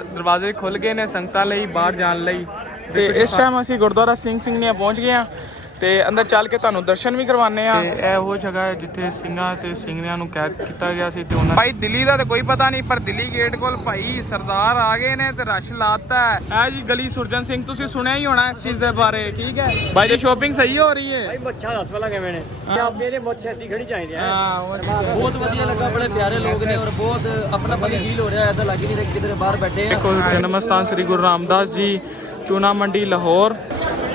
ਦਰਵਾਜ਼ੇ ਖੁੱਲ ਗਏ ਨੇ ਸੰਗਤਾਂ ਲਈ ਬਾਹਰ ਜਾਣ ਲਈ। ਤੇ ਇਸ ਟਾਈਮ ਅਸੀਂ ਗੁਰਦੁਆਰਾ ਸਿੰਘ ਸਿੰਘ ਦੀਆਂ ਪਹੁੰਚ ਗਏ ਆ ਤੇ ਅੰਦਰ ਚੱਲ ਕੇ ਤੁਹਾਨੂੰ ਦਰਸ਼ਨ ਵੀ ਕਰਵਾਣੇ ਆ। ਤੇ ਇਹ ਉਹ ਜਗ੍ਹਾ ਹੈ ਜਿੱਥੇ ਸਿੰਘਾਂ ਤੇ ਸਿੰਘਣਿਆਂ ਨੂੰ ਕੈਦ ਕੀਤਾ ਗਿਆ ਸੀ ਤੇ ਉਹਨਾਂ ਭਾਈ ਦਿੱਲੀ ਦਾ ਤਾਂ ਕੋਈ ਪਤਾ ਨਹੀਂ ਪਰ ਦਿੱਲੀ ਗੇਟ ਕੋਲ ਭਾਈ ਸਰਦਾਰ ਆ ਗਏ ਨੇ ਤੇ ਰਸ਼ ਲਾਤਾ ਹੈ। ਇਹ ਜੀ ਗਲੀ ਸੁਰਜਨ ਸਿੰਘ ਤੁਸੀਂ ਸੁਣਿਆ ਹੀ ਹੋਣਾ ਇਸ ਚੀਜ਼ ਦੇ ਬਾਰੇ ਠੀਕ ਹੈ? ਭਾਈ ਜੀ ਸ਼ੋਪਿੰਗ ਸਹੀ ਹੋ ਰਹੀ ਹੈ? ਭਾਈ ਮੱਛਾ ਦੱਸ ਪਹਿਲਾਂ ਕਿਵੇਂ ਨੇ? ਆਪੇ ਦੇ ਮੁੱਛ ਛੇਤੀ ਖੜੀ ਚਾਹੀਦੀ ਆ। ਹਾਂ ਹੈ। ਬਹੁਤ ਵਧੀਆ ਲੱਗਾ ਬੜੇ ਪਿਆਰੇ ਲੋਕ ਨੇ ਔਰ ਬਹੁਤ ਆਪਣਾ ਪਨ ਫੀਲ ਹੋ ਰਿਹਾ ਐਦਾਂ ਲੱਗ ਹੀ ਨਹੀਂ ਰਿਹਾ ਕਿ ਕਿਤੇ ਬਾਹਰ ਬੈਠੇ ਆ। ਜਨਮ ਸਥਾਨ ਸ੍ਰੀ ਗੁਰੂ ਰਾਮਦਾਸ ਜੀ ਚੂਨਾ ਮੰਡੀ ਲਾਹੌਰ।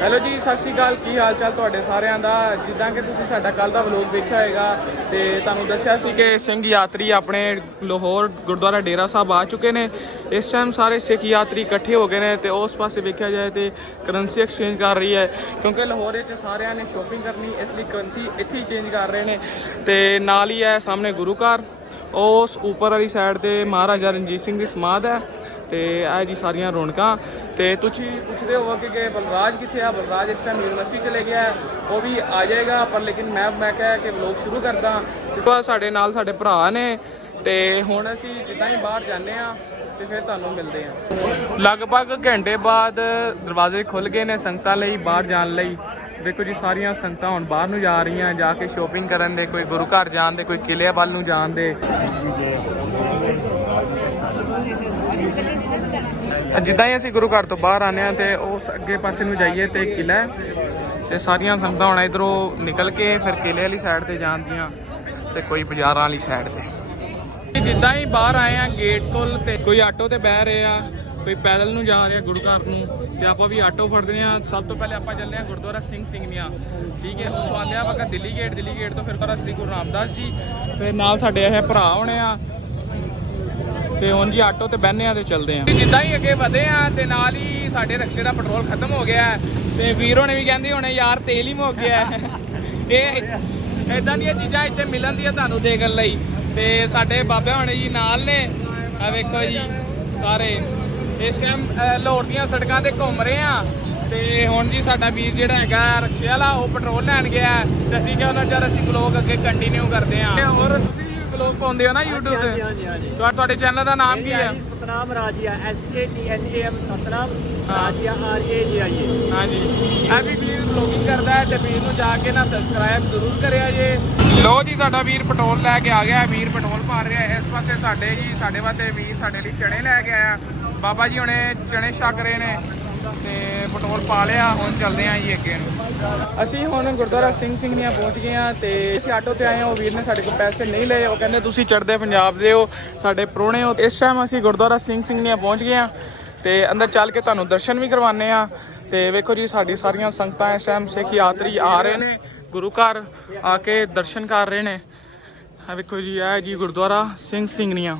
ਹੈਲੋ ਜੀ, ਸਤਿ ਸ਼੍ਰੀ ਅਕਾਲ। ਕੀ ਹਾਲ ਚਾਲ ਤੁਹਾਡੇ ਸਾਰਿਆਂ ਦਾ? ਜਿੱਦਾਂ ਕਿ ਤੁਸੀਂ ਸਾਡਾ ਕੱਲ ਦਾ ਵਲੋਗ ਵੇਖਿਆ ਹੋਏਗਾ ਤੇ ਤੁਹਾਨੂੰ ਦੱਸਿਆ ਸੀ ਕਿ ਸਿੰਘ ਯਾਤਰੀ ਆਪਣੇ ਲਾਹੌਰ ਗੁਰਦੁਆਰਾ ਡੇਰਾ ਸਾਹਿਬ ਆ ਚੁੱਕੇ ਨੇ। ਇਸ ਟਾਈਮ ਸਾਰੇ ਸਿੱਖ ਯਾਤਰੀ ਇਕੱਠੇ ਹੋ ਗਏ ਨੇ ਤੇ ਉਸ ਪਾਸੇ ਵੇਖਿਆ ਜਾਏ ਤੇ ਕਰੰਸੀ ਐਕਸਚੇਂਜ ਕਰ ਰਹੀ ਹੈ। ਕਿਉਂਕਿ ਲਾਹੌਰ ਵਿੱਚ ਸਾਰਿਆਂ ਨੇ ਸ਼ੋਪਿੰਗ ਕਰਨੀ, ਇਸ ਲਈ ਕਰੰਸੀ ਇੱਥੇ ਹੀ ਚੇਂਜ ਕਰ ਰਹੇ ਨੇ ਤੇ ਨਾਲ ਹੀ ਹੈ ਸਾਹਮਣੇ ਗੁਰੂ ਘਰ। ਉਸ ਉੱਪਰ ਵਾਲੀ ਸਾਈਡ ਤੇ ਮਹਾਰਾਜਾ ਰਣਜੀਤ ਸਿੰਘ ਦੀ ਸਮਾਧ ਹੈ। ਤੇ ਇਹ ਜੀ ਸਾਰੀਆਂ ਰੌਣਕਾਂ। ਤੇ ਤੁਸੀਂ ਪੁੱਛਦੇ ਹੋ ਕਿ ਕਿ ਬਲਰਾਜ ਕਿੱਥੇ ਆ? ਬਲਰਾਜ ਇਸ ਟਾਈਮ ਯੂਨੀਵਰਸਿਟੀ ਚਲੇ ਗਿਆ ਉਹ ਵੀ ਆ ਜਾਏਗਾ, ਪਰ ਲੇਕਿਨ ਮੈਂ ਮੈਂ ਕਿਹਾ ਕਿ ਵਲੋਗ ਸ਼ੁਰੂ ਕਰਦਾ। ਇਸ ਵਾਰ ਸਾਡੇ ਨਾਲ ਸਾਡੇ ਭਰਾ ਨੇ। ਤੇ ਹੁਣ ਅਸੀਂ ਜਿੱਦਾਂ ਹੀ ਬਾਹਰ ਜਾਂਦੇ ਆ ਤੇ ਫਿਰ ਤੁਹਾਨੂੰ ਮਿਲਦੇ ਆ ਲਗਭਗ ਘੰਟੇ ਬਾਅਦ ਦਰਵਾਜ਼ੇ ਖੁੱਲ ਗਏ ਨੇ ਸੰਗਤਾਂ ਲਈ, ਬਾਹਰ ਜਾਣ ਲਈ। ਦੇਖੋ ਜੀ, ਸਾਰੀਆਂ ਸੰਗਤਾਂ ਹੁਣ ਬਾਹਰ ਨੂੰ ਜਾ ਰਹੀਆਂ, ਜਾ ਕੇ ਸ਼ੋਪਿੰਗ ਕਰਨ ਦੇ, ਕੋਈ ਗੁਰੂ ਘਰ ਜਾਣ ਦੇ, ਕੋਈ ਕਿਲੇ ਵੱਲ ਨੂੰ ਜਾਣ ਦੇ। ਜਿੱਦਾਂ ਹੀ ਅਸੀਂ ਗੁਰੂ ਘਰ ਤੋਂ ਬਾਹਰ ਆਨੇ ਆ ਤੇ ਉਸ ਅੱਗੇ ਪਾਸੇ ਨੂੰ ਜਾਈਏ ਤੇ ਕਿਲਾ ਹੈ ਤੇ ਸਾਰੀਆਂ ਸੰਗਤਾਂ ਹੁਣ ਇਧਰੋਂ ਨਿਕਲ ਕੇ ਫਿਰ ਕਿਲੇ ਵਾਲੀ ਸਾਈਡ ਤੇ ਜਾਂਦੀਆਂ ਤੇ ਕੋਈ ਬਾਜ਼ਾਰਾਂ ਵਾਲੀ ਸਾਈਡ ਤੇ। ਜਿੱਦਾਂ ਹੀ ਬਾਹਰ ਆਏ ਆ ਗੇਟ ਕੋਲ ਤੇ ਕੋਈ ਆਟੋ ਤੇ ਬਹਿ ਰਹੇ ਆ, ਕੋਈ ਪੈਦਲ ਨੂੰ ਜਾ ਰਿਹਾ ਗੁਰੂ ਘਰ ਨੂੰ ਤੇ ਆਪਾਂ ਵੀ ਆਟੋ ਫੜਦੇ ਆ ਸਭ ਤੋਂ ਪਹਿਲੇ ਆਪਾਂ ਚੱਲਦੇ ਆ ਗੁਰਦੁਆਰਾ ਸਿੰਘ ਸਿੰਘਨੀਆਂ ਠੀਕ ਹੈ, ਉਸ ਆਉਂਦੇ ਆ ਆਪਾਂ ਦਿੱਲੀ ਗੇਟ ਦਿੱਲੀ ਗੇਟ ਤੋਂ ਫਿਰ ਗੁਰਦੁਆਰਾ ਸ੍ਰੀ ਗੁਰੂ ਰਾਮਦਾਸ ਜੀ। ਫਿਰ ਨਾਲ ਸਾਡੇ ਇਹ ਭਰਾ ਹੋਣੇ ਆ ਤੇ ਹੁਣ ਜੀ ਆਟੋ ਤੇ ਬਹਿੰਦੇ ਆ ਤੇ ਚੱਲਦੇ ਆ। ਜਿੱਦਾਂ ਹੀ ਅੱਗੇ ਵਧੇ ਆ ਤੇ ਨਾਲ ਹੀ ਸਾਡੇ ਰਕਸ਼ੇ ਦਾ ਪੈਟਰੋਲ ਖਤਮ ਹੋ ਗਿਆ ਤੇ ਵੀਰ ਹੋਣੇ ਵੀ ਕਹਿੰਦੇ ਹੋਣੇ ਯਾਰ ਤੇਲ ਹੀ ਮੁੱਕ ਗਿਆ। ਇਹ ਇਦਾਂ ਦੀਆਂ ਚੀਜ਼ਾਂ ਇੱਥੇ ਮਿਲਣ ਦੀਆਂ ਤੁਹਾਨੂੰ ਦੇਖਣ ਲਈ। ਤੇ ਸਾਡੇ ਬਾਬੇ ਹੋਣੇ ਜੀ ਨਾਲ ਨੇ। ਆ ਵੇਖੋ ਜੀ ਸਾਰੇ। ਇਸ ਟਾਈਮ ਲਾਹੌਰ ਦੀਆਂ ਸੜਕਾਂ ਤੇ ਘੁੰਮ ਰਹੇ ਆ। ਤੇ ਹੁਣ ਜੀ ਸਾਡਾ ਵੀਰ ਜਿਹੜਾ ਹੈਗਾ ਰਕਸ਼ੇ ਵਾਲਾ ਉਹ ਪੈਟਰੋਲ ਲੈਣ ਗਿਆ ਤੇ ਅਸੀਂ ਕਿਹਾ ਉਹਨਾਂ ਚਿਰ ਅਸੀਂ ਬਲੌਗ ਅੱਗੇ ਕੰਟੀਨਿਊ ਕਰਦੇ ਆ। ਹੋਰ ਬਲੌਗ ਪਾਉਂਦੇ ਹੋ ਨਾ YouTube ਹਾਂਜੀ ਤੇ ਹਾਂਜੀ। ਤੁਹਾ- ਤੁਹਾਡੇ ਚੈਨਲ ਦਾ ਨਾਮ ਕੀ ਹੈ? Satnam Rajia S A T N A M Satnam Rajia R A J I A ਹਾਂਜੀ। ਇਹ ਵੀ ਵੀਰ ਬਲੌਗਿੰਗ ਕਰਦਾ ਹੈ ਤੇ ਵੀਰ ਨੂੰ ਜਾ ਕੇ ਨਾ ਸਬਸਕ੍ਰਾਈਬ ਜ਼ਰੂਰ ਕਰਿਆ ਜੇ। ਲੋ ਜੀ ਸਾਡਾ ਵੀਰ ਪੈਟਰੋਲ ਲੈ ਕੇ ਆ ਗਿਆ ਹੈ। ਵੀਰ ਪੈਟਰੋਲ ਭਰ ਰਿਹਾ ਹੈ। ਇਸ ਪਾਸੇ ਸਾਡੇ ਜੀ ਸਾਡੇ ਵਾਸਤੇ ਵੀਰ ਸਾਡੇ ਲਈ ਚਣੇ ਲੈ ਕੇ ਆਇਆ। ਬਾਬਾ ਜੀ ਹੁਣੇ ਚਣੇ ਛਕ ਰਹੇ ਨੇ। ਤੇ ਪੈਟਰੋਲ ਪਾ ਲਿਆ, ਹੁਣ ਚੱਲਦੇ ਆਂ ਜੀ ਅੱਗੇ ਨੂੰ। ਅਸੀਂ ਹੁਣ ਗੁਰਦੁਆਰਾ ਸਿੰਘ ਸਿੰਘਨੀਆਂ ਪਹੁੰਚ ਗਏ ਆ ਤੇ ਅਸੀਂ ਆਟੋ ਤੇ ਆਏ ਹਾਂ, ਉਹ ਵੀਰ ਨੇ ਸਾਡੇ ਕੋਲ ਪੈਸੇ ਨਹੀਂ ਲਏ, ਉਹ ਕਹਿੰਦੇ ਤੁਸੀਂ ਚੜਦੇ ਪੰਜਾਬ ਦੇ ਹੋ, ਸਾਡੇ ਪ੍ਰਾਹੁਣੇ ਹੋ। ਇਸ ਟਾਈਮ ਅਸੀਂ ਗੁਰਦੁਆਰਾ ਸਿੰਘ ਸਿੰਘਨੀਆਂ ਪਹੁੰਚ ਗਏ ਆ ਤੇ ਅੰਦਰ ਚੱਲ ਕੇ ਤੁਹਾਨੂੰ ਦਰਸ਼ਨ ਵੀ ਕਰਵਾਣੇ ਆ ਤੇ ਵੇਖੋ ਜੀ, ਸਾਡੀ ਸਾਰੀਆਂ ਸੰਗਤਾਂ ਇਸ ਟਾਈਮ ਸਿੱਖ ਯਾਤਰੀ ਆ ਰਹੇ ਨੇ, ਗੁਰੂ ਘਰ ਆ ਕੇ ਦਰਸ਼ਨ ਕਰ ਰਹੇ ਨੇ। ਆ ਵੇਖੋ ਜੀ ਇਹ ਜੀ ਗੁਰਦੁਆਰਾ ਸਿੰਘ ਸਿੰਘਨੀਆਂ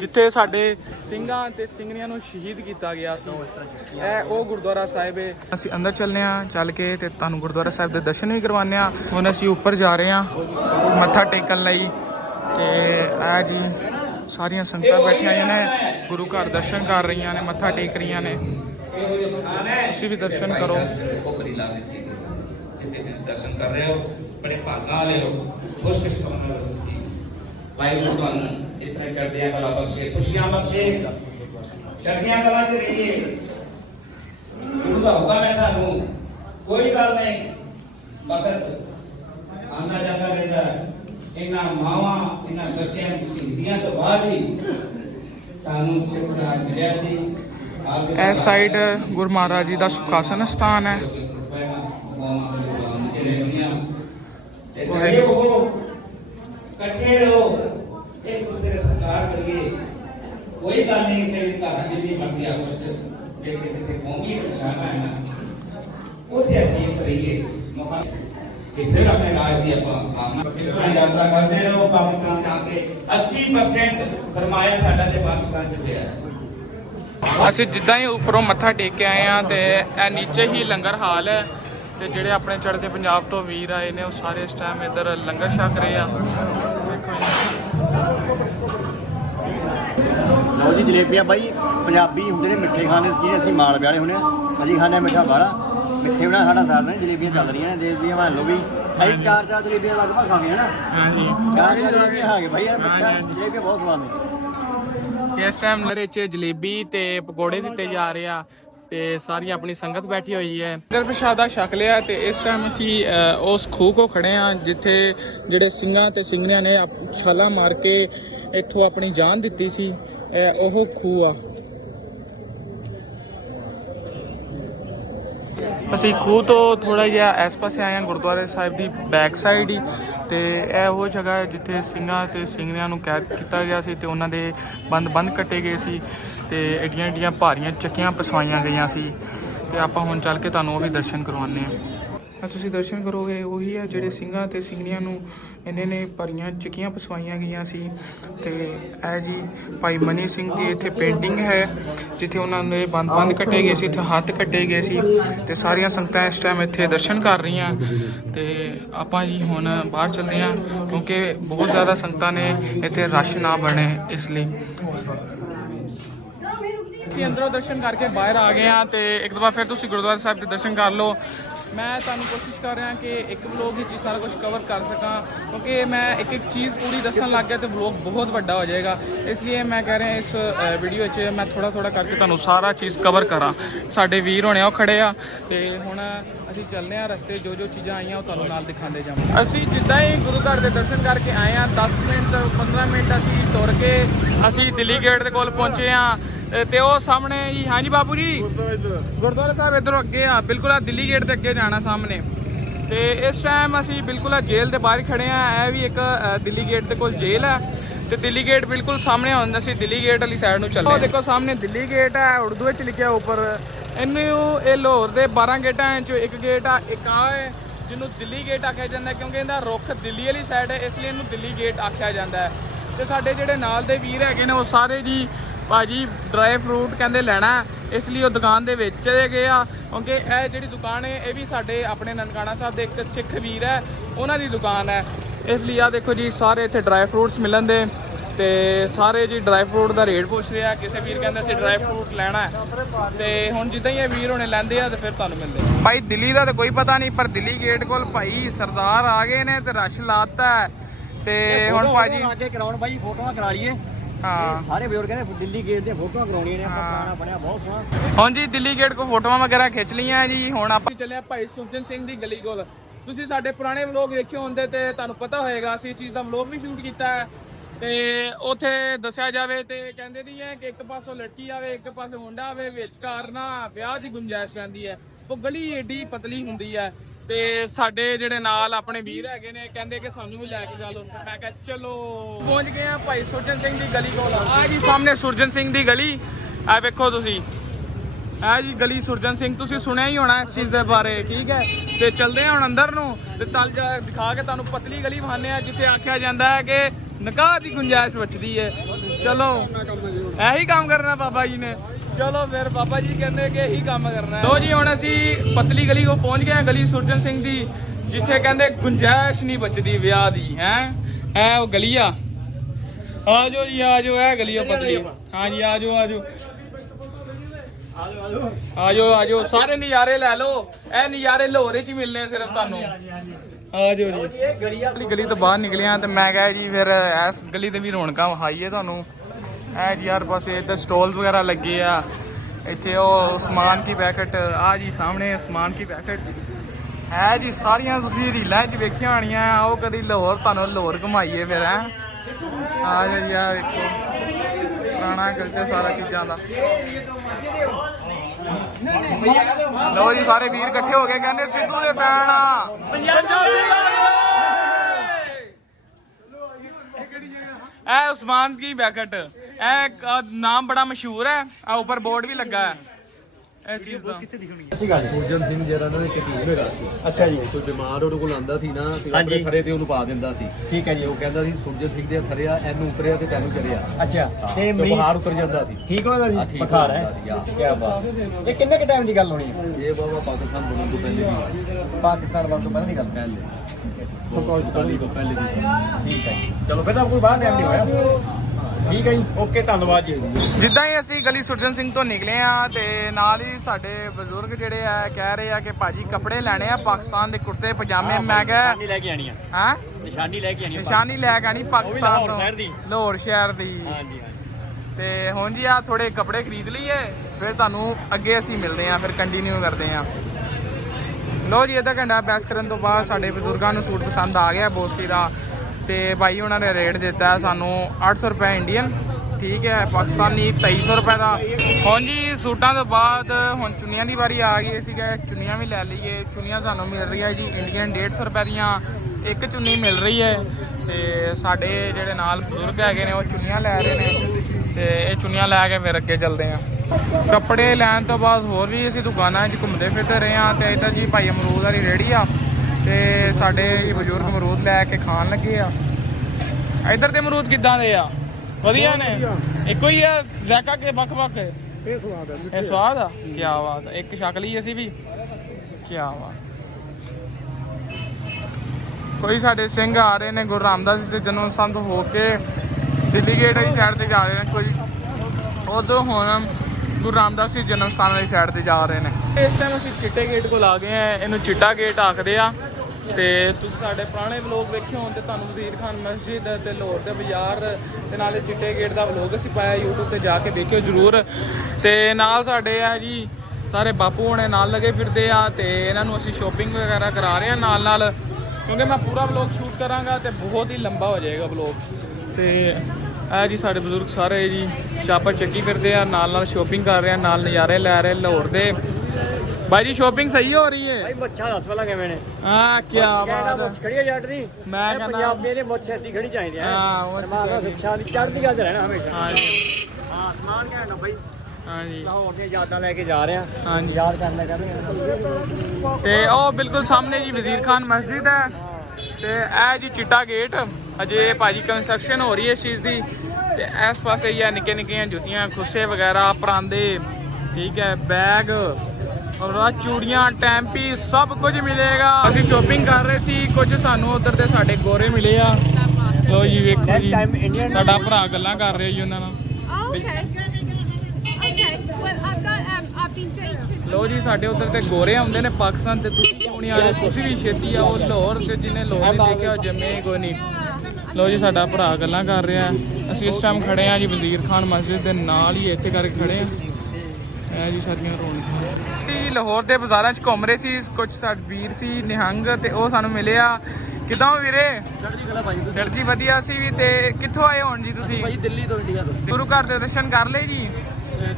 ਜਿੱਥੇ ਸਾਡੇ ਸਿੰਘਾਂ ਤੇ ਸਿੰਘਣੀਆਂ ਨੂੰ ਸ਼ਹੀਦ ਕੀਤਾ ਗਿਆ ਸੀ। ਇਹ ਉਹ ਗੁਰਦੁਆਰਾ ਸਾਹਿਬ ਹੈ ਅਸੀਂ ਅੰਦਰ ਚੱਲਨੇ ਆ ਚੱਲ ਕੇ ਤੇ ਤੁਹਾਨੂੰ ਗੁਰਦੁਆਰਾ ਸਾਹਿਬ ਦੇ ਦਰਸ਼ਨ ਵੀ ਕਰਵਾਉਂਦੇ ਆ। ਹੁਣ ਅਸੀਂ ਉੱਪਰ ਜਾ ਰਹੇ ਆ ਮੱਥਾ ਟੇਕਣ ਲਈ। ਤੇ ਇਹ ਜੀ ਸਾਰੀਆਂ ਸੰਗਤਾਂ ਬੈਠੀਆਂ ਨੇ ਗੁਰੂ ਘਰ ਦਰਸ਼ਨ ਕਰ ਰਹੀਆਂ ਨੇ ਮੱਥਾ ਟੇਕ ਰਹੀਆਂ ਨੇ। ਤੁਸੀਂ ਵੀ ਦਰਸ਼ਨ ਕਰੋ। ਕੋਕਰੀ ਲਾ ਦਿੱਤੀ ਜਿੱਥੇ ਤੁਸੀਂ ਦਰਸ਼ਨ ਕਰ ਰਹੇ ਹੋ ਬੜੇ ਭਾਗਾਂ ਵਾਲੇ ਹੋ ਖੁਸ਼ਕਿਸਮਤ ਹੋ ਤੁਸੀਂ ਵਾਹਿਗੁਰੂ ਤੁਹਾਨੂੰ ਇਸ ਤਰ੍ਹਾਂ ਚੜ੍ਹਦੀਆਂ ਕਲਾ ਬਖਸ਼ੇ ਖੁਸ਼ੀਆਂ ਬਖਸ਼ੇ ਚੜ੍ਹਦੀਆਂ ਕਲਾ 'ਚ ਰਹੀਏ। ਗੁਰੂ ਦਾ ਹੁਕਮ ਹੈ ਸਾਨੂੰ ਕੋਈ ਗੱਲ ਨਹੀਂ। ਵਕਤ ਆਂਦਾ ਜਾਂਦਾ ਰਹਿੰਦਾ। ਇਹਨਾਂ ਮਾਵਾਂ ਇਹਨਾਂ ਬੱਚਿਆਂ ਦੀ ਸ਼ਹੀਦੀਆਂ ਤੋਂ ਬਾਅਦ ਹੀ ਸਾਨੂੰ ਸਿੱਖ ਰਾਜ ਮਿਲਿਆ ਸੀ। ਇਸ ਸਾਈਡ ਗੁਰੂ ਮਹਾਰਾਜ ਜੀ ਦਾ ਸੁਖਾਸਨ ਸਥਾਨ ਹੈ। ਇਕੱਠੇ ਰਹੋ ਇੱਕ ਦੂਸਰੇ ਦਾ ਸਤਿਕਾਰ ਕਰੀਏ ਕੋਈ ਗੱਲ ਨਹੀਂ ਕਿ ਘਰ ਜਿੰਨੀ ਬਣਦੀ ਆ ਕੁਝ ਲੇਕਿਨ ਜਿੱਥੇ ਕੌਮੀ ਪਛਾਣ ਹੈ ਨਾ। ਉੱਥੇ ਅਸੀਂ ਇੱਕ ਰਹੀਏ, ਮੌਕਾ ਕਿ ਫਿਰ ਆਪਣੇ ਰਾਜ ਦੀ ਆਪਾਂ ਆਪਣਾ ਇਸ ਤਰ੍ਹਾਂ ਯਾਤਰਾ ਕਰਦੇ ਰਹੋ, ਪਾਕਿਸਤਾਨ ਜਾ ਕੇ 80% ਸਰਮਾਇਆ ਸਾਡਾ ਤੇ ਪਾਕਿਸਤਾਨ ਚ ਪਿਆ। ਹੈ ਅਸੀਂ ਜਿੱਦਾਂ ਹੀ ਉੱਪਰੋਂ ਮੱਥਾ ਟੇਕ ਕੇ ਆਏ ਆ ਤੇ ਇਹ ਨੀਚੇ ਹੀ ਲੰਗਰ ਹਾਲ ਹੈ ਤੇ ਜਿਹੜੇ ਆਪਣੇ ਚੜ੍ਹਦੇ ਪੰਜਾਬ ਤੋਂ ਵੀਰ ਆਏ ਨੇ, ਉਹ ਸਾਰੇ ਇਸ ਟਾਈਮ ਇੱਧਰ ਲੰਗਰ ਛਕ ਰਹੇ ਆ। ਦੇਖੋ ਲਓ ਜੀ ਜਲੇਬੀਆਂ ਬਾਈ ਪੰਜਾਬੀ ਹੁੰਦੇ ਨੇ ਮਿੱਠੇ ਖਾਣ ਦੇ ਸਕੀਨ ਅਸੀਂ ਮਾਲਵੇ ਵਾਲੇ ਹੁੰਦੇ ਆ ਅਸੀਂ ਹਾਂ ਮਿੱਠਾ ਬਾੜਾ ਮਿੱਠੇ ਬਣਾ ਸਾਡਾ ਸਾਥ ਨੇ ਜਲੇਬੀਆਂ ਚੱਲ ਰਹੀਆਂ ਨੇ ਦੇਖਦੀਆਂ ਮੰਨ ਲਓ ਵੀ। ਅਸੀਂ ਚਾਰ ਚਾਰ ਜਲੇਬੀਆਂ ਲਗਭਗ ਖਾਣੀਆਂ ਨਾ। ਹਾਂਜੀ। ਚਾਰ ਚਾਰ ਜਲੇਬੀਆਂ ਖਾ ਗਏ ਬਾਈ ਯਾਰ ਮਿੱਠਾ। ਜਲੇਬੀਆਂ ਬਹੁਤ ਸਵਾਦ ਨੇ। ਤੇ ਇਸ ਟਾਈਮ ਲੜੇ 'ਚ ਜਲੇਬੀ ਤੇ ਪਕੌੜੇ ਦਿੱਤੇ ਜਾ ਰਹੇ ਆ ਤੇ ਸਾਰੀ ਆਪਣੀ ਸੰਗਤ ਬੈਠੀ ਹੋਈ ਹੈ। ਲੰਗਰ ਪ੍ਰਸ਼ਾਦਾ ਛਕ ਲਿਆ ਤੇ ਇਸ ਟਾਈਮ ਅਸੀਂ ਉਸ ਖੂਹ ਕੋ ਖੜੇ ਆ ਜਿੱਥੇ ਜਿਹੜੇ ਸਿੰਘਾਂ ਤੇ ਸਿੰਘਣੀਆਂ ਨੇ ਛਾਲਾਂ ਮਾਰ ਕੇ ਇੱਥੋਂ ਆਪਣੀ ਜਾਨ ਦਿੱਤੀ ਸੀ। ਇਹ ਉਹ ਖੂਹ ਆ ਅਸੀਂ ਖੂਹ ਤੋਂ ਥੋੜਾ ਜਿਹਾ ਇਸ ਪਾਸੇ ਆਏ ਹਾਂ, ਗੁਰਦੁਆਰੇ ਸਾਹਿਬ ਦੀ ਬੈਕ ਸਾਈਡ ਹੀ। ਤੇ ਇਹ ਉਹ ਜਗ੍ਹਾ ਹੈ ਜਿੱਥੇ ਸਿੰਘਾਂ ਤੇ ਸਿੰਘਣੀਆਂ ਨੂੰ ਕੈਦ ਕੀਤਾ ਗਿਆ ਸੀ ਤੇ ਉਹਨਾਂ ਦੇ ਬੰਦ ਬੰਦ ਕੱਟੇ ਗਏ ਸੀ ਤੇ ਏਡੀਆਂ ਏਡੀਆਂ ਭਾਰੀਆਂ ਚੱਕੀਆਂ ਪਸਵਾਈਆਂ ਗਈਆਂ ਸੀ। ਤੇ ਆਪਾਂ ਹੁਣ ਚੱਲ ਕੇ ਤੁਹਾਨੂੰ ਉਹ ਵੀ ਦਰਸ਼ਨ ਕਰਵਾਉਂਦੇ ਹਾਂ। ਆ ਤੁਸੀਂ ਦਰਸ਼ਨ ਕਰੋਗੇ, ਉਹੀ ਆ ਜਿਹੜੇ ਸਿੰਘਾਂ ਤੇ ਸਿੰਘਣੀਆਂ ਨੂੰ ਇਹਨੇ ਨੇ ਭਰੀਆਂ ਚਿੱਕੀਆਂ ਪਸਵਾਈਆਂ ਗਈਆਂ ਸੀ। ਤੇ ਇਹ ਜੀ ਭਾਈ ਮਨੀ ਸਿੰਘ ਦੀ ਇੱਥੇ ਪੇਂਟਿੰਗ ਹੈ, ਜਿੱਥੇ ਉਹਨਾਂ ਨੇ ਬੰਦ ਬੰਦ ਕੱਟੇ ਗਏ ਸੀ, ਇੱਥੇ ਹੱਥ ਕੱਟੇ ਗਏ ਸੀ ਤੇ ਸਾਰੀਆਂ ਸੰਗਤਾਂ ਇਸ ਟਾਈਮ ਇੱਥੇ ਦਰਸ਼ਨ ਕਰ ਰਹੀਆਂ। ਤੇ ਆਪਾਂ ਜੀ ਹੁਣ ਬਾਹਰ ਚੱਲਦੇ ਹਾਂ, ਕਿਉਂਕਿ ਬਹੁਤ ਜ਼ਿਆਦਾ ਸੰਗਤਾਂ ਨੇ ਇੱਥੇ ਰਸ਼ ਨਾ ਬਣੇ ਇਸ ਲਈ। ਅਸੀਂ ਅੰਦਰੋਂ ਦਰਸ਼ਨ ਕਰਕੇ ਬਾਹਰ ਆ ਗਏ ਆ ਤੇ ਇੱਕ ਵਾਰ ਫਿਰ ਤੁਸੀਂ ਗੁਰਦੁਆਰਾ ਸਾਹਿਬ ਦੇ ਦਰਸ਼ਨ ਕਰ ਲਓ। ਮੈਂ ਤੁਹਾਨੂੰ ਕੋਸ਼ਿਸ਼ ਕਰ ਰਿਹਾ ਕਿ ਇੱਕ ਵਲੋਗ ਵਿੱਚ ਹੀ ਸਾਰਾ ਕੁਝ ਕਵਰ ਕਰ ਸਕਾਂ ਕਿਉਂਕਿ ਮੈਂ ਇੱਕ ਇੱਕ ਚੀਜ਼ ਪੂਰੀ ਦੱਸਣ ਲੱਗ ਗਿਆ ਤੇ ਵਲੋਗ ਬਹੁਤ ਵੱਡਾ ਹੋ ਜਾਏਗਾ। ਇਸ ਲਈ ਮੈਂ ਕਹਿ ਰਿਹਾ ਇਸ ਵੀਡੀਓ 'ਚ ਮੈਂ ਥੋੜਾ ਥੋੜਾ ਕਰਕੇ ਤੁਹਾਨੂੰ ਸਾਰਾ ਚੀਜ਼ ਕਵਰ ਕਰਾਂ। ਸਾਡੇ ਵੀਰ ਹੋਣੇ ਆ, ਉਹ ਖੜੇ ਆ ਤੇ ਹੁਣ ਅਸੀਂ ਚੱਲਦੇ ਆ ਰਸਤੇ ਜੋ ਜੋ ਚੀਜ਼ਾਂ ਆਈਆਂ ਉਹ ਤੁਹਾਨੂੰ ਨਾਲ ਦਿਖਾਉਂਦੇ ਜਾਵਾਂ ਅਸੀਂ ਜਿੱਦਾਂ ਹੀ ਗੁਰੂ ਘਰ ਦੇ ਦਰਸ਼ਨ ਕਰਕੇ ਆਏ ਆ 10 ਮਿੰਟ 15 ਮਿੰਟ ਅਸੀਂ ਤੁਰ ਕੇ ਅਸੀਂ ਦਿੱਲੀ ਗੇਟ ਦੇ ਕੋਲ ਪਹੁੰਚੇ ਆ ਤੇ ਉਹ ਸਾਹਮਣੇ ਜੀ ਹਾਂਜੀ ਬਾਪੂ ਜੀ? ਗੁਰਦੁਆਰਾ ਸਾਹਿਬ ਇਧਰੋਂ ਅੱਗੇ ਆ ਬਿਲਕੁਲ ਆ ਦਿੱਲੀ ਗੇਟ ਦੇ ਅੱਗੇ ਜਾਣਾ ਸਾਹਮਣੇ। ਤੇ ਇਸ ਟਾਈਮ ਅਸੀਂ ਬਿਲਕੁਲ ਆ ਜੇਲ੍ਹ ਦੇ ਬਾਹਰ ਖੜੇ ਆ ਇਹ ਵੀ ਇੱਕ ਦਿੱਲੀ ਗੇਟ ਦੇ ਕੋਲ ਜੇਲ੍ਹ ਹੈ ਤੇ ਦਿੱਲੀ ਗੇਟ ਬਿਲਕੁਲ ਸਾਹਮਣੇ ਹੁੰਦਾ ਅਸੀਂ ਦਿੱਲੀ ਗੇਟ ਵਾਲੀ ਸਾਈਡ ਨੂੰ ਚੱਲੇ ਉਹ ਦੇਖੋ ਸਾਹਮਣੇ ਦਿੱਲੀ ਗੇਟ ਹੈ ਉਰਦੂ ਵਿੱਚ ਲਿਖਿਆ ਉੱਪਰ। ਇਹਨੂੰ ਇਹ ਲਾਹੌਰ ਦੇ 12 ਗੇਟਾਂ ਚੋਂ ਇੱਕ ਗੇਟ ਆ, ਇੱਕ ਆ ਹੈ, ਜਿਹਨੂੰ ਦਿੱਲੀ ਗੇਟ ਆਖਿਆ ਜਾਂਦਾ ਕਿਉਂਕਿ ਇਹਦਾ ਰੁੱਖ ਦਿੱਲੀ ਵਾਲੀ ਸਾਈਡ ਹੈ, ਇਸ ਲਈ ਇਹਨੂੰ ਦਿੱਲੀ ਗੇਟ ਆਖਿਆ ਜਾਂਦਾ ਹੈ। ਤੇ ਸਾਡੇ ਜਿਹੜੇ ਨਾਲ ਦੇ ਵੀਰ ਹੈਗੇ ਨੇ, ਉਹ ਸਾਰੇ ਜੀ ਭਾਜੀ ਡਰਾਈ ਫਰੂਟ ਕਹਿੰਦੇ ਲੈਣਾ ਇਸ ਲਈ ਉਹ ਦੁਕਾਨ ਦੇ ਵਿੱਚ ਚਲੇ ਗਏ ਆ, ਕਿਉਂਕਿ ਇਹ ਜਿਹੜੀ ਦੁਕਾਨ ਹੈ, ਇਹ ਵੀ ਸਾਡੇ ਆਪਣੇ ਨਨਕਾਣਾ ਸਾਹਿਬ ਦੇ ਇੱਕ ਸਿੱਖ ਵੀਰ ਹੈ, ਉਹਨਾਂ ਦੀ ਦੁਕਾਨ ਹੈ। ਇਸ ਲਈ ਆ ਦੇਖੋ ਜੀ, ਸਾਰੇ ਇੱਥੇ ਡਰਾਈ ਫਰੂਟਸ ਮਿਲਣ ਦੇ। ਤੇ ਸਾਰੇ ਜੀ ਡਰਾਈ ਫਰੂਟ ਦਾ ਰੇਟ ਪੁੱਛ ਰਿਹਾ ਕਿਸੇ ਵੀਰ ਕਹਿੰਦੇ ਅਸੀਂ ਡਰਾਈ ਫਰੂਟ ਲੈਣਾ ਹੈ। ਤੇ ਹੁਣ ਜਿੱਦਾਂ ਹੀ ਇਹ ਵੀਰ ਹੋਣੇ ਲੈਂਦੇ ਆ ਤੇ ਫਿਰ ਤੁਹਾਨੂੰ ਮਿਲਦੇ। ਭਾਈ ਦਿੱਲੀ ਦਾ ਤਾਂ ਕੋਈ ਪਤਾ ਨਹੀਂ ਪਰ ਦਿੱਲੀ ਗੇਟ ਕੋਲ ਭਾਈ ਸਰਦਾਰ ਆ ਗਏ ਨੇ ਤੇ ਰਸ਼ ਲਾਤਾ ਤੇ ਹੁਣ ਭਾਜੀ ਅੱਗੇ ਕਰਾਉਣ ਬਾਈ ਫੋਟੋਆਂ ਕਰਾ ਲਈਏ। ਹਾਂ। ਸਾਰੇ ਬਜ਼ੁਰਗ ਕਹਿੰਦੇ ਦਿੱਲੀ ਗੇਟ ਦੀਆਂ ਫੋਟੋਆਂ ਕਰਾਉਣੀਆਂ ਨੇ ਆਪਾਂ ਪੁਰਾਣਾ ਬਣਿਆ ਬਹੁਤ ਸੋਹਣਾ। ਹੁਣ ਜੀ ਦਿੱਲੀ ਗੇਟ ਕੋ ਫੋਟੋਆਂ ਵਗੈਰਾ ਖਿੱਚ ਲਈਆਂ ਜੀ ਹੁਣ ਆਪਾਂ ਚੱਲੇ ਆ ਭਾਈ ਸੁਖਜਨ ਸਿੰਘ ਦੀ ਗਲੀ ਕੋਲ। ਤੁਸੀਂ ਸਾਡੇ ਪੁਰਾਣੇ ਵਲੋਗ ਦੇਖੇ ਹੁੰਦੇ ਤੇ ਤੁਹਾਨੂੰ ਪਤਾ ਹੋਏਗਾ ਅਸੀਂ ਇਸ ਚੀਜ਼ ਦਾ ਵਲੋਗ ਵੀ ਸ਼ੂਟ ਕੀਤਾ ਹੈ। ਤੇ ਉਥੇ ਦੱਸਿਆ ਜਾਵੇ ਤੇ ਕਹਿੰਦੇ ਨਹੀਂ ਹੈ ਕਿ ਇੱਕ ਪਾਸੋਂ ਲੱਟੀ ਆਵੇ, ਇੱਕ ਪਾਸੇ ਮੁੰਡਾ ਆਵੇ ਵਿਚਕਾਰ ਨਾ ਵਿਆਹ ਦੀ ਗੁੰਜਾਇਸ਼ ਰਹਿੰਦੀ ਹੈ। ਉਹ ਗਲੀ ਏਡੀ ਪਤਲੀ ਹੁੰਦੀ ਹੈ ਤੇ ਸਾਡੇ ਜਿਹੜੇ ਨਾਲ ਆਪਣੇ ਵੀਰ ਹੈਗੇ ਨੇ, ਕਹਿੰਦੇ ਕਿ ਸਾਨੂੰ ਵੀ ਲੈ ਕੇ ਚੱਲੋ ਮੈਂ ਕਿਹਾ, ਚਲੋ। ਪਹੁੰਚ ਗਏ ਆ ਭਾਈ ਸੁਰਜਨ ਸਿੰਘ ਦੀ ਗਲੀ ਕੋਲ। ਆ ਜੀ ਸਾਹਮਣੇ ਸੁਰਜਨ ਸਿੰਘ ਦੀ ਗਲੀ। ਆ ਵੇਖੋ ਤੁਸੀਂ। ਆ ਜੀ ਗਲੀ ਸੁਰਜਨ ਸਿੰਘ, ਤੁਸੀਂ ਸੁਣਿਆ ਹੀ ਹੋਣਾ ਇਸ ਚੀਜ਼ ਦੇ ਬਾਰੇ, ਠੀਕ ਹੈ? ਤੇ ਚਲਦੇ ਹਾਂ ਹੁਣ ਅੰਦਰ ਨੂੰ ਤੇ ਤਲ ਜਾ, ਦਿਖਾ ਕੇ ਤੁਹਾਨੂੰ ਪਤਲੀ ਗਲੀ ਵਹਾਨੇ ਆ ਜਿੱਥੇ ਆਖਿਆ ਜਾਂਦਾ ਹੈ ਕਿ ਨਿਕਾਹ ਦੀ ਗੁੰਜਾਇਸ਼ ਬਚਦੀ ਹੈ ਚਲੋ ਇਹੀ ਕੰਮ ਕਰਨਾ ਬਾਬਾ ਜੀ ਨੇ ਚਲੋ ਫਿਰ ਬਾਬਾ ਜੀ ਕਹਿੰਦੇ ਕਿ ਇਹੀ ਕੰਮ ਕਰਨਾ ਹੈ ਲੋ ਜੀ ਹੁਣ ਅਸੀਂ ਪਤਲੀ ਗਲੀ ਕੋ ਪਹੁੰਚ ਗਏ ਹਾਂ ਗਲੀ ਸੁਰਜਨ ਸਿੰਘ ਦੀ ਜਿੱਥੇ ਕਹਿੰਦੇ ਗੁੰਜਾਇਸ਼ ਨਹੀਂ ਬਚਦੀ ਵਿਆਹ ਦੀ ਹੈ ਇਹ ਉਹ ਗਲੀ ਆ ਆ ਜਾਓ ਜੀ ਆ ਜਾਓ ਇਹ ਗਲੀ ਆ ਪਤਲੀ ਹਾਂ ਜੀ ਆ ਜਾਓ ਆ ਜਾਓ ਆਜੋ ਆਜੋ ਸਾਰੇ ਨਜ਼ਾਰੇ ਲੈ ਲਓ ਇਹ ਨਜ਼ਾਰੇ ਲਾਹੌਰ 'ਚ ਹੀ ਮਿਲਨੇ ਆ ਸਿਰਫ ਤੁਹਾਨੂੰ ਆਜੋ ਜੀ। ਇਹ ਗਲੀ ਆ ਗਲੀ ਤੋਂ ਬਾਹਰ ਨਿਕਲਿਆ ਤੇ ਮੈਂ ਕਿਹਾ ਜੀ ਫਿਰ ਇਸ ਗਲੀ ਤੇ ਵੀ ਰੌਣਕਾਂ ਵਹਾਈਏ ਤੁਹਾਨੂੰ। ਇਹ ਜੀ ਯਾਰ ਪਾਸੇ ਇੱਥੇ ਸਟਾਲਸ ਵਗੈਰਾ ਲੱਗੇ ਆ। ਇੱਥੇ ਉਹ ਸਮਾਨ ਕੀ ਪੈਕਟ ਆ ਜੀ ਸਾਹਮਣੇ ਸਮਾਨ ਕੀ ਪੈਕਟ ਹੈ ਜੀ ਸਾਰੀਆਂ ਤੁਸੀਂ ਰੀਲਾਂ 'ਚ ਵੇਖੀਆਂ ਹੋਣੀਆਂ ਆਓ ਕਦੀ ਲਾਹੌਰ ਤੁਹਾਨੂੰ ਲਾਹੌਰ ਘੁਮਾਈਏ ਫਿਰ ਹੈ। ਆ ਜੀ ਆ ਵੇਖੋ। ਪੁਰਾਣਾ ਕਲਚਰ ਸਾਰਾ ਚੀਜ਼ਾਂ ਦਾ। ਲੋ ਜੀ, ਸਾਰੇ ਵੀਰ ਇਕੱਠੇ ਹੋ ਕੇ ਕਹਿੰਦੇ ਸਿੱਧੂ ਦੇ ਫੈਨ ਆ। ਪੰਜਾਬੀ ਇਹ ਉਸਮਾਨ ਕੀ ਬੈਕਟ? ਇਹ ਨਾਮ ਬੜਾ ਮਸ਼ਹੂਰ ਹੈ। ਆ ਉੱਪਰ ਬੋਰਡ ਵੀ ਲੱਗਾ ਹੈ। ਇਹ ਚੀਜ਼ ਦਾ ਅਸੀਂ ਗੱਲ ਸੁਰਜਨ ਸਿੰਘ ਜਿਹੜਾ ਨਾ ਇੱਕ ਟੀਮ ਹੈਗਾ ਸੀ। ਅੱਛਾ ਜੀ। ਕੋਈ ਬਿਮਾਰ ਉਹਦੇ ਕੋਲ ਆਂਦਾ ਸੀ ਨਾ ਤੇ ਹਾਂਜੀ। ਆਪਣੇ ਥਰੇ ਤੇ ਉਹਨੂੰ ਪਾ ਦਿੰਦਾ ਸੀ। ਠੀਕ ਹੈ ਜੀ। ਤੇ ਉਹ ਕਹਿੰਦਾ ਸੀ ਸੁਰਜਨ ਸਿੰਘ ਦੇ ਥਰਿਆ ਇਹਨੂੰ ਉਤਰਿਆ ਤੇ ਤੈਨੂੰ ਚੜਿਆ। ਅੱਛਾ। ਤੇ ਤੇ ਮਰੀਜ਼ ਬੁਖਾਰ ਉਤਰ ਜਾਂਦਾ ਸੀ। ਠੀਕ ਹੋਏਗਾ ਹਾਂ, ਜੀ ਠੀਕ ਬੁਖਾਰ ਹੋ ਹੈ। ਜਾਂਦਾ ਸੀ, ਕੀ ਬਾਤ। ਇਹ ਕਿੰਨੇ ਕ ਟਾਈਮ ਦੀ ਗੱਲ ਹੋਣੀ ਹੈ? ਇਹ ਬਾਬਾ ਪਾਕਿਸਤਾਨ ਬਣਨ ਤੋਂ ਪਹਿਲੇ ਦੀ ਪਾਕਿਸਤਾਨ ਵੱਲ ਤੋਂ ਪਹਿਲਾਂ ਦੀ ਗੱਲ। ਪਹਿਲੇ। ਤੋਂ ਪਹਿਲੇ। ਦੀ ਠੀਕ ਹੈ ਚਲੋ ਫਿਰ ਤਾਂ ਕੋਈ ਬਾਹਰ ਟਾਈਮ ਨਹੀਂ ਹੋਇਆ। ਠੀਕ ਹੈ ਜੀ ਓਕੇ ਧੰਨਵਾਦ ਜੀ। ਜਿੱਦਾਂ ਹੀ ਅਸੀਂ ਗਲੀ ਸੁਰਜਨ ਸਿੰਘ ਤੋਂ ਨਿਕਲੇ ਆ ਤੇ ਨਾਲ ਹੀ ਸਾਡੇ ਬਜ਼ੁਰਗ ਜਿਹੜੇ ਆ ਕਹਿ ਰਹੇ ਆ ਕਿ ਭਾਜੀ ਕੱਪੜੇ ਲੈਣੇ ਆ ਪਾਕਿਸਤਾਨ ਦੇ ਕੁੜਤੇ ਪਜਾਮੇ। ਮੈਂ ਕਿਹਾ ਲੈ ਕੇ ਆਣੀ ਆ। ਹਾਂ? ਨਿਸ਼ਾਨੀ ਲੈ ਕੇ ਆਣੀ ਆ ਨਿਸ਼ਾਨੀ ਲੈ ਕੇ ਆਣੀ ਪਾਕਿਸਤਾਨ ਲਾਹੌਰ ਤੋਂ। ਸ਼ਹਿਰ ਦੀ। ਲਾਹੌਰ ਸ਼ਹਿਰ ਦੀ। ਹਾਂਜੀ ਹਾਂਜੀ। ਤੇ ਹੁਣ ਜੀ ਆ ਥੋੜੇ ਕੱਪੜੇ ਖਰੀਦ ਲਈਏ ਫਿਰ ਤੁਹਾਨੂੰ ਅੱਗੇ ਅਸੀਂ ਮਿਲਦੇ ਹਾਂ ਫਿਰ ਕੰਟੀਨਿਊ ਕਰਦੇ ਹਾਂ। ਲੋ ਜੀ ਅੱਧਾ ਘੰਟਾ ਬੈਸ ਕਰਨ ਤੋਂ ਬਾਅਦ ਸਾਡੇ ਬਜ਼ੁਰਗਾਂ ਨੂੰ ਸੂਟ ਪਸੰਦ ਆ ਗਿਆ ਬੋਸਕੀ ਦਾ। ਤੇ ਭਾਈ ਉਹਨਾਂ ਨੇ ਰੇਟ ਦਿੱਤਾ ਹੈ ਸਾਨੂੰ 800 ਰੁਪਏ ਇੰਡੀਅਨ, ਠੀਕ ਹੈ, ਪਾਕਿਸਤਾਨੀ 2300 ਰੁਪਏ ਦਾ। ਹੁਣ ਜੀ ਸੂਟਾਂ ਤੋਂ ਬਾਅਦ ਹੁਣ ਚੁੰਨੀਆਂ ਦੀ ਵਾਰੀ ਆ ਗਈ ਸੀਗਾ ਚੁੰਨੀਆਂ ਵੀ ਲੈ ਲਈਏ, ਚੁੰਨੀਆਂ ਸਾਨੂੰ ਮਿਲ ਰਹੀਆਂ ਜੀ, ਇੰਡੀਅਨ 150 ਰੁਪਏ ਦੀਆਂ, ਇੱਕ ਚੁੰਨੀ ਮਿਲ ਰਹੀ ਹੈ। ਤੇ ਸਾਡੇ ਜਿਹੜੇ ਨਾਲ ਬਜ਼ੁਰਗ ਹੈਗੇ ਨੇ, ਉਹ ਚੁੰਨੀਆਂ ਲੈ ਰਹੇ ਨੇ, ਤੇ ਇਹ ਚੁੰਨੀਆਂ ਲੈ ਕੇ ਫਿਰ ਅੱਗੇ ਚੱਲਦੇ ਹਾਂ। ਕੱਪੜੇ ਲੈਣ ਤੋਂ ਬਾਅਦ ਹੋਰ ਵੀ ਅਸੀਂ ਦੁਕਾਨਾਂ 'ਚ ਘੁੰਮਦੇ ਫਿਰਦੇ ਰਹੇ ਹਾਂ, ਤੇ ਇੱਧਰ ਜੀ ਭਾਈ ਅਮਰੂਦ ਵਾਲੀ ਰੇੜੀ ਆ ਤੇ ਸਾਡੇ ਬਜ਼ੁਰਗ ਅਮਰੂਦ ਲੈ ਕੇ ਖਾਣ ਲੱਗੇ ਆ। ਇੱਧਰ ਦੇ ਅਮਰੂਦ ਕਿੱਦਾਂ ਦੇ ਆ? ਵਧੀਆ ਨੇ? ਇੱਕੋ ਹੀ ਆ ਜ਼ਾਕਾ ਕੇ ਇਹ ਸਵਾਦ ਹੈ ਇਹ ਸਵਾਦ ਆ? ਕੀ ਬਾਤ ਆ। ਇੱਕ ਛਕ ਲਈ ਅਸੀਂ ਵੀ? ਕੀ ਬਾਤ। ਕੋਈ ਸਾਡੇ ਸਿੰਘ ਆ ਰਹੇ ਨੇ ਗੁਰੂ ਰਾਮਦਾਸ ਜੀ ਦੇ ਜਨਮ ਸਥਾਨ ਤੋਂ ਹੋ ਕੇ ਦਿੱਲੀ ਗੇਟ ਵਾਲੀ ਸਾਈਡ ਤੇ ਜਾ ਰਹੇ ਨੇ ਕੋਈ। ਉਦੋਂ ਹੁਣ ਗੁਰੂ ਰਾਮਦਾਸ ਜੀ ਜਨਮ ਸਥਾਨ ਵਾਲੀ ਸਾਈਡ ਤੇ ਜਾ ਰਹੇ ਨੇ। ਇਸ ਟਾਈਮ ਅਸੀਂ ਚਿੱਟੇ ਗੇਟ ਕੋਲ ਆ ਗਏ ਆ। ਇਹਨੂੰ ਚਿੱਟਾ ਗੇਟ ਆਖਦੇ ਆ। ਤੇ ਤੁਸੀਂ ਸਾਡੇ ਪੁਰਾਣੇ ਵਲੋਗ ਵੇਖੇ ਹੋਣ ਤੇ ਤੁਹਾਨੂੰ ਵਜ਼ੀਰ ਖਾਨ ਮਸਜਿਦ ਤੇ ਲਾਹੌਰ ਦੇ ਬਾਜ਼ਾਰ ਤੇ ਨਾਲੇ ਚਿੱਟੇ ਗੇਟ ਦਾ ਵਲੋਗ ਅਸੀਂ ਪਾਇਆ, YouTube ਤੇ ਜਾ ਕੇ ਦੇਖਿਓ ਜਰੂਰ। ਤੇ ਨਾਲ ਸਾਡੇ ਆ ਜੀ, ਸਾਰੇ ਬਾਪੂ ਹੁਣੇ ਨਾਲ ਲੱਗੇ ਫਿਰਦੇ ਆ ਤੇ ਇਹਨਾਂ ਨੂੰ ਅਸੀਂ ਸ਼ੋਪਿੰਗ ਵਗੈਰਾ ਕਰਾ ਰਹੇ ਆ ਨਾਲ ਨਾਲ। ਕਿਉਂਕਿ ਮੈਂ ਪੂਰਾ ਵਲੋਗ ਸ਼ੂਟ ਕਰਾਂਗਾ ਤੇ ਬਹੁਤ ਹੀ ਲੰਬਾ ਹੋ ਜਾਏਗਾ ਵਲੋਗ। ਤੇ ਇਹ ਜੀ ਸਾਡੇ ਬਜ਼ੁਰਗ ਸਾਰੇ ਜੀ ਸ਼ਾਪਾ ਚੱਕੀ ਫਿਰਦੇ ਆ, ਨਾਲ ਨਾਲ ਸ਼ੋਪਿੰਗ ਕਰ ਰਹੇ ਆ, ਨਾਲ ਨਜ਼ਾਰੇ ਲੈ ਰਹੇ ਲਾਹੌਰ ਦੇ। ਬਾਈ ਜੀ ਸ਼ੋਪਿੰਗ ਸਹੀ ਹੋ ਰਹੀ ਹੈ ਭਾਈ ਮੱਛਾ ਦੱਸ ਵਾਲਾ ਕਿਵੇਂ ਨੇ ਆ ਕੀ ਬਾਤ ਹੈ ਮੁੱਛ ਖੜੀ ਆ ਜੱਟ ਦੀ ਮੈਂ ਇਹ ਕਹਿੰਦਾ- ਪੰਜਾਬੀਆਂ ਦੀ ਮੁੱਛ ਐਡੀ ਖੜੀ ਚਾਹੀਦੀ ਹੈ ਹਾਂ, ਉਹ ਪਰਮਾਤਮਾ ਚਾਹੀਦੀ। ਸਿੱਖਿਆ ਦੀ ਚੜ੍ਹਦੀ ਗੱਲ 'ਚ ਰਹਿਣਾ ਹਮੇਸ਼ਾ ਹਾਂ ਜੀ ਹਾਂ ਅਸਮਾਨ ਘੈਂਟ ਆ ਬਾਈ ਹਾਂ ਜੀ ਲਾਹੌਰ ਦੀਆਂ ਯਾਦਾਂ ਲੈ ਕੇ ਜਾ ਰਹੇ ਆ ਹਾਂਜੀ ਯਾਦ ਕਰਨਾ ਚਾਹੁੰਦੇ ਆ ਤੇ ਉਹ ਬਿਲਕੁਲ ਸਾਹਮਣੇ ਜੀ ਵਜ਼ੀਰ ਖਾਨ ਮਸਜਿਦ ਹੈ ਤੇ ਇਹ ਜੀ ਚਿੱਟਾ ਗੇਟ ਅਜੇ ਭਾਜੀ ਕੰਸਟਰਕਸ਼ਨ ਹੋ ਰਹੀ ਹੈ ਇਸ ਚੀਜ਼ ਦੀ ਤੇ ਇਸ ਪਾਸੇ ਹੀ ਆ ਨਿੱਕੇ ਨਿੱਕੀਆਂ ਜੁੱਤੀਆਂ ਖੁੱਸੇ ਵਗੈਰਾ ਪਰਾਂਦੇ ਠੀਕ ਹੈ ਬੈਗ ਔਰ ਚੂੜੀਆਂ ਟੈਂਪੀ ਸਭ ਕੁਝ ਮਿਲੇਗਾ। ਅਸੀਂ ਸ਼ੋਪਿੰਗ ਕਰ ਰਹੇ ਸੀ ਕੁਝ ਸਾਨੂੰ ਉਧਰ ਦੇ ਸਾਡੇ ਗੋਰੇ ਮਿਲੇ ਆ। ਲੋ ਜੀ ਵੇਖੋ ਜੀ। ਸਾਡਾ ਭਰਾ ਗੱਲਾਂ ਕਰ ਰਿਹਾ ਜੀ ਉਹਨਾਂ ਨਾਲ. Um. ਲੋ ਜੀ ਸਾਡੇ ਉਧਰ ਤੇ ਗੋਰੇ ਆਉਂਦੇ ਨੇ ਪਾਕਿਸਤਾਨ ਤੇ ਤੁਸੀਂ ਆਉਣੀ ਵਾਲੇ। ਤੁਸੀਂ ਵੀ ਛੇਤੀ ਆਓ ਲਾਹੌਰ ਤੇ ਜਿਹਨੇ ਲਾਹੌਰ ਨਹੀਂ ਦੇਖਿਆ ਉਹ ਜੰਮੇ ਕੋਈ ਨਹੀਂ। ਲੋ ਜੀ ਸਾਡਾ ਭਰਾ ਗੱਲਾਂ ਕਰ ਰਿਹਾ। ਅਸੀਂ ਇਸ ਟਾਈਮ ਖੜੇ ਆ ਜੀ ਵਜ਼ੀਰ ਖਾਨ ਮਸਜਿਦ ਦੇ ਨਾਲ ਹੀ ਇੱਥੇ ਕਰਕੇ ਖੜੇ ਆ ਇਹ ਜੀ ਸਾਡੀਆਂ ਰੌਣਕਾਂ। ਜੀ ਲਾਹੌਰ ਦੇ ਬਾਜ਼ਾਰਾਂ 'ਚ ਘੁੰਮ ਰਹੇ ਸੀ ਕੁਝ ਸਾਡੇ ਵੀਰ ਸੀ ਨਿਹੰਗ ਤੇ ਉਹ ਸਾਨੂੰ ਮਿਲੇ ਆ ਕਿਦਾਂ ਹੋ ਵੀਰੇ? ਚੜ੍ਹਦੀ ਕਲਾ ਭਾਈ ਤੁਸੀਂ। ਚੜ੍ਹਦੀ ਵਧੀਆ ਸੀ ਵੀ ਤੇ ਕਿੱਥੋਂ ਆਏ ਹੁਣ ਜੀ ਤੁਸੀਂ? ਭਾਈ ਦਿੱਲੀ ਤੋਂ ਇੰਡੀਆ ਤੋਂ। ਗੁਰੂ ਘਰ ਦੇ ਦਰਸ਼ਨ ਕਰ ਲਏ ਜੀ?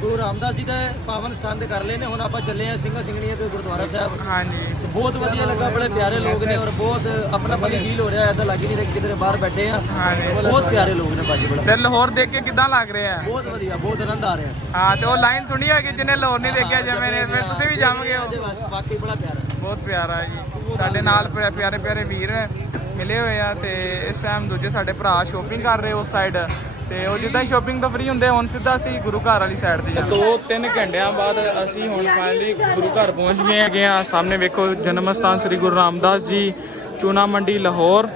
ਗੁਰੂ ਰਾਮਦਾਸ ਜੀ ਦੇ ਪਾਵਨ ਸਥਾਨ ਤੇ ਕਰ ਲਏ ਨੇ। ਹੁਣ ਆਪਾਂ ਚੱਲੇ ਆ ਸਿੰਘਾ ਸਿੰਘਣੀਆਂ ਤੇ ਗੁਰਦੁਆਰਾ ਸਾਹਿਬ। ਹਾਂਜੀ। ਬਹੁਤ ਵਧੀਆ ਲੱਗਾ ਬੜੇ ਪਿਆਰੇ ਲੋਕ ਨੇ ਔਰ ਬਹੁਤ ਆਪਣਾ ਪਨ ਫੀਲ ਹੋ ਰਿਹਾ ਐਦਾਂ ਲੱਗ ਹੀ ਨਹੀਂ ਰਿਹਾ ਕਿ ਕਿਤੇ ਬਾਹਰ ਬੈਠੇ ਆ ਹਾਂਜੀ। ਬਹੁਤ ਪਿਆਰੇ ਲੋਕ ਨੇ ਭਾਜੀ ਬੜਾ। ਤੇ ਲਾਹੌਰ ਦੇਖ ਕੇ ਕਿਦਾਂ ਲੱਗ ਰਿਹਾ ਬਹੁਤ ਵਧੀਆ ਬਹੁਤ ਆਨੰਦ ਆ ਰਿਹਾ ਹਾਂ। ਤੇ ਉਹ ਲਾਈਨ ਸੁਣੀ ਹੋਏਗੀ ਜਿਹਨੇ ਲਾਹੌਰ ਨਹੀਂ ਦੇਖਿਆ ਜਿਵੇਂ ਨੇ ਫਿਰ ਤੁਸੀਂ ਵੀ ਉਹ? ਵਾਸਤੇ ਵਾਕਈ ਬੜਾ ਪਿਆਰਾ। ਬਹੁਤ ਪਿਆਰਾ ਜੀ। ਸਾਡੇ ਨਾਲ ਪਿਆ- ਪਿਆਰੇ ਪਿਆਰੇ ਵੀਰ ਮਿਲੇ ਹੋਏ ਆ ਤੇ ਇਸ ਟਾਈਮ ਦੂਜੇ ਸਾਡੇ ਭਰਾ ਸ਼ੋਪਿੰਗ ਕਰ ਰਹੇ ਉਸ ਸਾਈਡ ਤੇ ਉਹ ਜਿੱਦਾਂ ਹੀ ਸ਼ੋਪਿੰਗ ਤੋਂ ਫ੍ਰੀ ਹੁੰਦੇ ਹੁਣ ਸਿੱਧਾ ਅਸੀਂ ਗੁਰੂ ਘਰ ਵਾਲੀ ਸਾਈਡ ਤੇ ਜਾਂਦੇ। ਦੋ ਤਿੰਨ ਘੰਟਿਆਂ ਬਾਅਦ ਅਸੀਂ ਹੁਣ ਫਾਈਨਲੀ ਗੁਰੂ ਘਰ ਪਹੁੰਚ ਗਏ ਹੈਗੇ ਆ ਸਾਹਮਣੇ ਵੇਖੋ ਜਨਮ ਸਥਾਨ ਸ੍ਰੀ ਗੁਰੂ ਰਾਮਦਾਸ ਜੀ ਚੂਨਾ ਮੰਡੀ ਲਾਹੌਰ।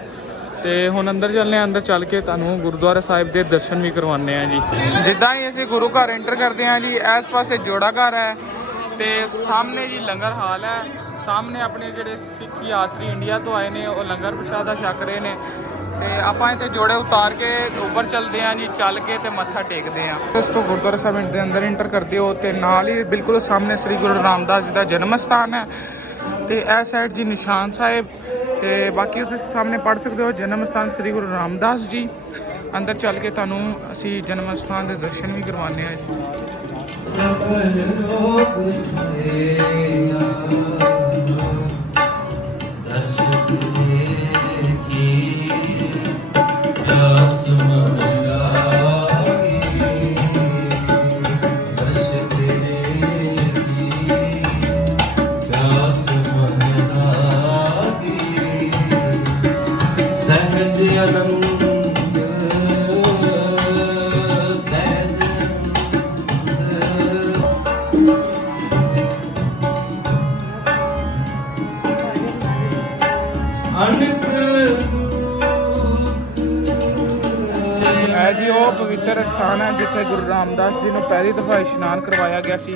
ਤੇ ਹੁਣ ਅੰਦਰ ਚੱਲਨੇ ਆ ਅੰਦਰ ਚੱਲ ਕੇ ਤੁਹਾਨੂੰ ਗੁਰਦੁਆਰਾ ਸਾਹਿਬ ਦੇ ਦਰਸ਼ਨ ਵੀ ਕਰਵਾਉਂਦੇ ਆ ਜੀ। ਜਿੱਦਾਂ ਹੀ ਅਸੀਂ ਗੁਰੂ ਘਰ ਐਂਟਰ ਕਰਦੇ ਆ ਜੀ ਇਸ ਪਾਸੇ ਜੋੜਾ ਘਰ ਹੈ ਤੇ ਸਾਹਮਣੇ ਜੀ ਲੰਗਰ ਹਾਲ ਹੈ। ਸਾਹਮਣੇ ਆਪਣੇ ਜਿਹੜੇ ਸਿੱਖ ਯਾਤਰੀ ਇੰਡੀਆ ਤੋਂ ਆਏ ਨੇ ਉਹ ਲੰਗਰ ਪ੍ਰਸ਼ਾਦਾ ਛਕ ਰਹੇ ਨੇ। ਤੇ ਆਪਾਂ ਇੱਥੇ ਜੋੜੇ ਉਤਾਰ ਕੇ ਉੱਪਰ ਚੱਲਦੇ ਆਂ ਜੀ, ਚੱਲ ਕੇ ਤੇ ਮੱਥਾ ਟੇਕਦੇ ਆਂ ਉਸ ਤੋਂ ਗੁਰਦੁਆਰਾ ਸਾਹਿਬ ਦੇ ਅੰਦਰ ਇੰਟਰ ਕਰਦੇ ਹੋ ਤੇ ਨਾਲ ਹੀ ਬਿਲਕੁਲ ਸਾਹਮਣੇ ਸ੍ਰੀ ਗੁਰੂ ਰਾਮਦਾਸ ਜੀ ਦਾ ਜਨਮ ਸਥਾਨ ਹੈ। ਤੇ ਇਹ ਸਾਈਡ ਜੀ ਨਿਸ਼ਾਨ ਸਾਹਿਬ ਤੇ ਬਾਕੀ ਤੁਸੀਂ ਸਾਹਮਣੇ ਪੜ ਸਕਦੇ ਹੋ, ਜਨਮ ਸਥਾਨ ਸ੍ਰੀ ਗੁਰੂ ਰਾਮਦਾਸ ਜੀ। ਅੰਦਰ ਚੱਲ ਕੇ ਤੁਹਾਨੂੰ ਅਸੀਂ ਜਨਮ ਸਥਾਨ ਦੇ ਦਰਸ਼ਨ ਵੀ ਕਰਵਾਉਂਦੇ ਆ ਜੀ। ਸਹਿਜ ਇਹ ਜੀ, ਉਹ ਪਵਿੱਤਰ ਸਥਾਨ ਹੈ ਜਿੱਥੇ ਗੁਰੂ ਰਾਮਦਾਸ ਜੀ ਨੂੰ ਪਹਿਲੀ ਦਫਾ ਇਸ਼ਨਾਨ ਕਰਵਾਇਆ ਗਿਆ ਸੀ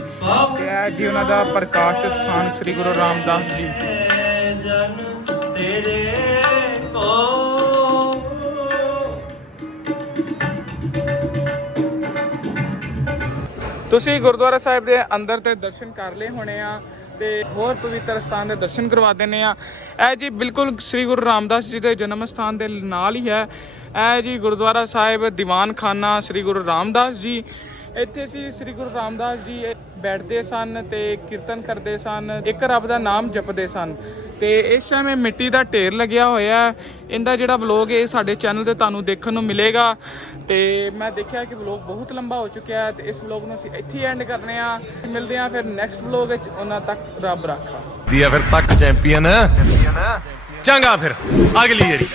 ਤੇ ਇਹ ਜੀ ਉਹਨਾਂ ਦਾ ਪ੍ਰਕਾਸ਼ ਸਥਾਨ ਸ੍ਰੀ ਗੁਰੂ ਰਾਮਦਾਸ ਜੀ। ਜਨ ਤੇਰੇ ਕੋ ਤੁਸੀਂ ਗੁਰਦੁਆਰਾ ਸਾਹਿਬ ਦੇ ਅੰਦਰ ਤੇ ਦਰਸ਼ਨ ਕਰ ਲਏ ਹੋਣੇ ਆ ਤੇ ਹੋਰ ਪਵਿੱਤਰ ਸਥਾਨ ਦੇ ਦਰਸ਼ਨ ਕਰਵਾ ਦਿੰਨੇ ਆ। ਇਹ ਜੀ ਬਿਲਕੁਲ ਸ੍ਰੀ ਗੁਰੂ ਰਾਮਦਾਸ ਜੀ ਦੇ ਜਨਮ ਸਥਾਨ ਦੇ ਨਾਲ ਹੀ ਹੈ। ਇਹ ਜੀ ਗੁਰਦੁਆਰਾ ਸਾਹਿਬ ਦੀਵਾਨ ਖਾਨਾ ਸ੍ਰੀ ਗੁਰੂ ਰਾਮਦਾਸ ਜੀ। ਇੱਥੇ ਸੀ ਸ੍ਰੀ ਗੁਰੂ ਰਾਮਦਾਸ ਜੀ ਬੈਠਦੇ ਸਨ ਤੇ ਕੀਰਤਨ ਕਰਦੇ ਸਨ, ਇੱਕ ਰੱਬ ਦਾ ਨਾਮ ਜਪਦੇ ਸਨ। ਤੇ ਇਸ ਸਮੇਂ ਮਿੱਟੀ ਦਾ ਢੇਰ ਲੱਗਿਆ ਹੋਇਆ ਹੈ। ਇਹਦਾ ਜਿਹੜਾ ਵਲੋਗ ਹੈ ਇਹ ਸਾਡੇ ਚੈਨਲ ਤੇ ਤੁਹਾਨੂੰ ਦੇਖਣ ਨੂੰ ਮਿਲੇਗਾ। ਤੇ ਮੈਂ ਦੇਖਿਆ ਕਿ ਵਲੋਗ ਬਹੁਤ ਲੰਬਾ ਹੋ ਚੁੱਕਿਆ ਹੈ ਤੇ ਇਸ ਵਲੋਗ ਨੂੰ ਅਸੀਂ ਇੱਥੇ ਐਂਡ ਕਰਨੇ ਆ ਮਿਲਦੇ ਆ ਫਿਰ ਨੈਕਸਟ ਵਲੋਗ ਵਿੱਚ। ਉਹਨਾਂ ਤੱਕ ਰੱਬ ਰਾਖਾ। ਦੀ ਫਿਰ ਤੱਕ ਚੈਂਪੀਅਨ। ਚੰਗਾ ਫਿਰ। ਅਗਲੀ ਵਾਰੀ।